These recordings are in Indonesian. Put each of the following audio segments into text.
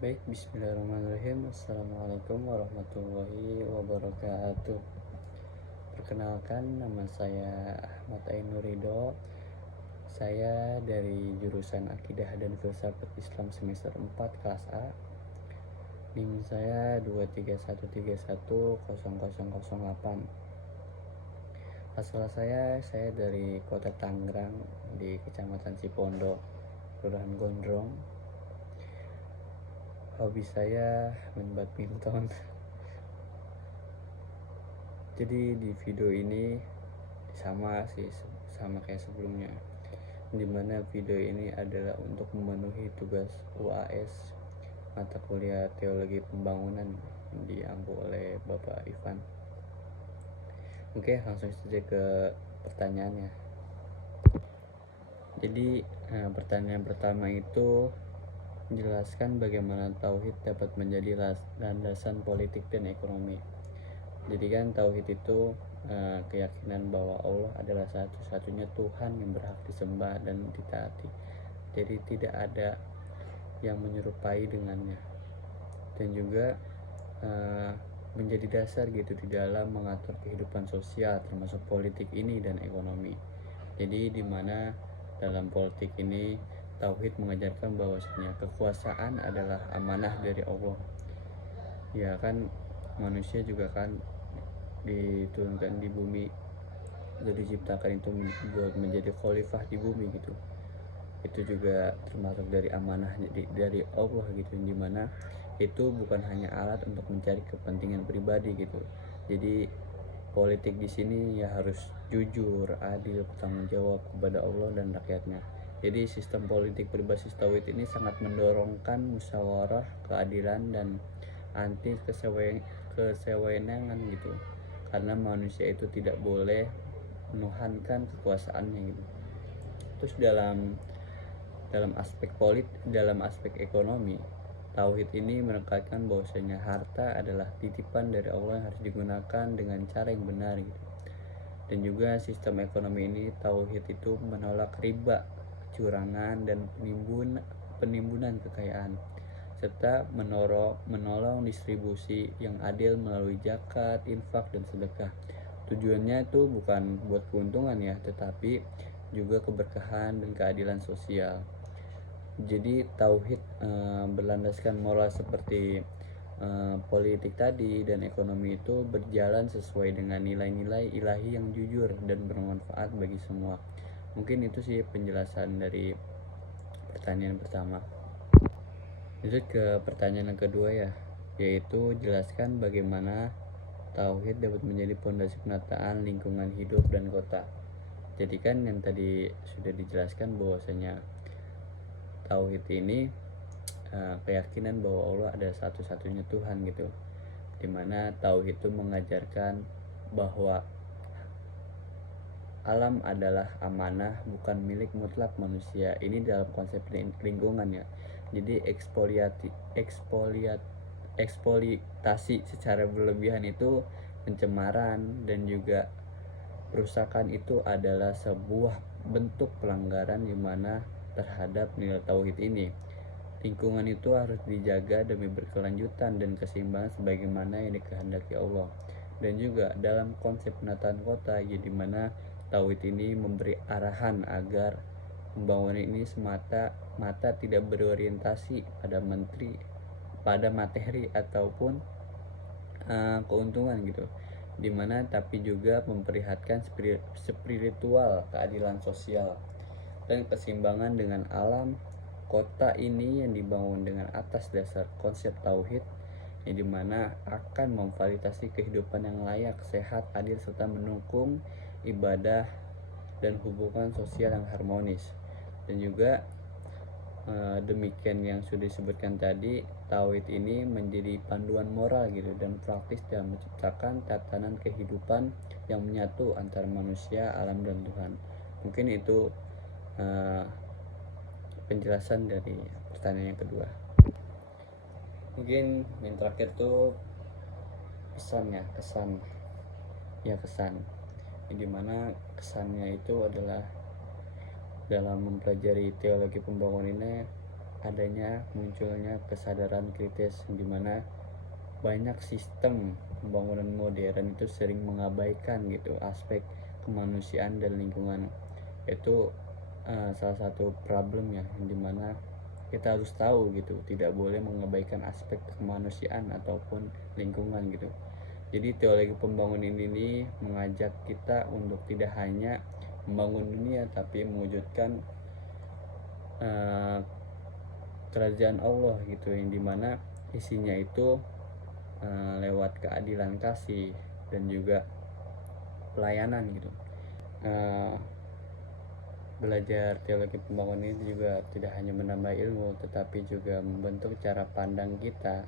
Baik, bismillahirrahmanirrahim. Assalamualaikum warahmatullahi wabarakatuh. Perkenalkan, nama saya Ahmad Ainur Ridho. Saya dari jurusan Akidah dan Filsafat Islam semester 4 kelas A. NIM saya 231310008. Asal saya dari Kota Tangerang, di Kecamatan Cipondo, Kelurahan Gondrong. Hobi saya main badminton. Jadi di video ini sama kayak sebelumnya, dimana video ini adalah untuk memenuhi tugas UAS mata kuliah Teologi Pembangunan yang diampu oleh Bapak Ivan. Oke, langsung saja ke pertanyaannya. Jadi pertanyaan pertama itu menjelaskan bagaimana tauhid dapat menjadi landasan politik dan ekonomi. Jadi kan tauhid itu keyakinan bahwa Allah adalah satu-satunya Tuhan yang berhak disembah dan ditaati. Jadi tidak ada yang menyerupai dengannya, dan juga menjadi dasar gitu di dalam mengatur kehidupan sosial termasuk politik ini dan ekonomi. Jadi dimana dalam politik ini tauhid mengajarkan bahwasanya kekuasaan adalah amanah dari Allah. Ya kan, manusia juga kan diturunkan di bumi atau diciptakan itu buat menjadi khalifah di bumi gitu. Itu juga termasuk dari amanah dari Allah gitu, dimana itu bukan hanya alat untuk mencari kepentingan pribadi gitu. Jadi politik di sini ya harus jujur, adil, bertanggung jawab kepada Allah dan rakyatnya. Jadi sistem politik berbasis tauhid ini sangat mendorongkan musyawarah, keadilan, dan anti kesewenangan gitu. Karena manusia itu tidak boleh menuhankan kekuasaannya gitu. Terus dalam aspek ekonomi, tauhid ini menekankan bahwasanya harta adalah titipan dari Allah yang harus digunakan dengan cara yang benar gitu. Dan juga sistem ekonomi ini, tauhid itu menolak riba, kecurangan, dan penimbunan kekayaan, serta menolong distribusi yang adil melalui zakat, infak, dan sedekah. Tujuannya itu bukan buat keuntungan ya, tetapi juga keberkahan dan keadilan sosial. Jadi tauhid berlandaskan moral seperti politik tadi dan ekonomi itu berjalan sesuai dengan nilai-nilai ilahi yang jujur dan bermanfaat bagi semua. Mungkin itu sih penjelasan dari pertanyaan pertama. Lanjut ke pertanyaan yang kedua ya, yaitu jelaskan bagaimana tauhid dapat menjadi pondasi penataan lingkungan hidup dan kota. Jadi kan yang tadi sudah dijelaskan bahwasanya tauhid ini keyakinan bahwa Allah ada satu-satunya Tuhan gitu, dimana tauhid itu mengajarkan bahwa alam adalah amanah, bukan milik mutlak manusia. Ini dalam konsep lingkungan ya. Jadi eksploitasi secara berlebihan itu, pencemaran dan juga perusakan itu adalah sebuah bentuk pelanggaran di mana terhadap nilai tauhid ini. Lingkungan itu harus dijaga demi berkelanjutan dan keseimbangan sebagaimana yang dikehendaki Allah. Dan juga dalam konsep penataan kota, ya, di mana tauhid ini memberi arahan agar pembangunan ini semata-mata tidak berorientasi pada materi ataupun keuntungan gitu, dimana tapi juga memperlihatkan spiritual, keadilan sosial, dan keseimbangan dengan alam. Kota ini yang dibangun dengan atas dasar konsep tauhid, yang dimana akan memfasilitasi kehidupan yang layak, sehat, adil, serta mendukung ibadah dan hubungan sosial yang harmonis. Dan juga demikian yang sudah disebutkan tadi, tauhid ini menjadi panduan moral gitu dan praktis dalam menciptakan tatanan kehidupan yang menyatu antara manusia, alam, dan Tuhan. Mungkin itu penjelasan dari pertanyaan yang kedua. Mungkin yang terakhir tuh kesan, dimana kesannya itu adalah dalam mempelajari teologi pembangunan ini adanya munculnya kesadaran kritis, di mana banyak sistem pembangunan modern itu sering mengabaikan gitu aspek kemanusiaan dan lingkungan. Itu salah satu problem ya, dimana kita harus tahu gitu, tidak boleh mengabaikan aspek kemanusiaan ataupun lingkungan gitu. Jadi teologi pembangunan ini mengajak kita untuk tidak hanya membangun dunia, tapi mewujudkan kerajaan Allah gitu, yang dimana isinya itu lewat keadilan kasih dan juga pelayanan gitu. Belajar teologi pembangunan ini juga tidak hanya menambah ilmu, tetapi juga membentuk cara pandang kita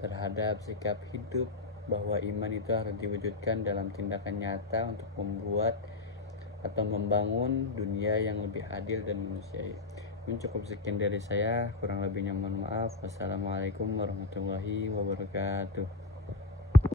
terhadap sikap hidup, bahwa iman itu harus diwujudkan dalam tindakan nyata untuk membuat atau membangun dunia yang lebih adil dan manusiawi. Cukup sekian dari saya, kurang lebihnya mohon maaf. Wassalamualaikum warahmatullahi wabarakatuh.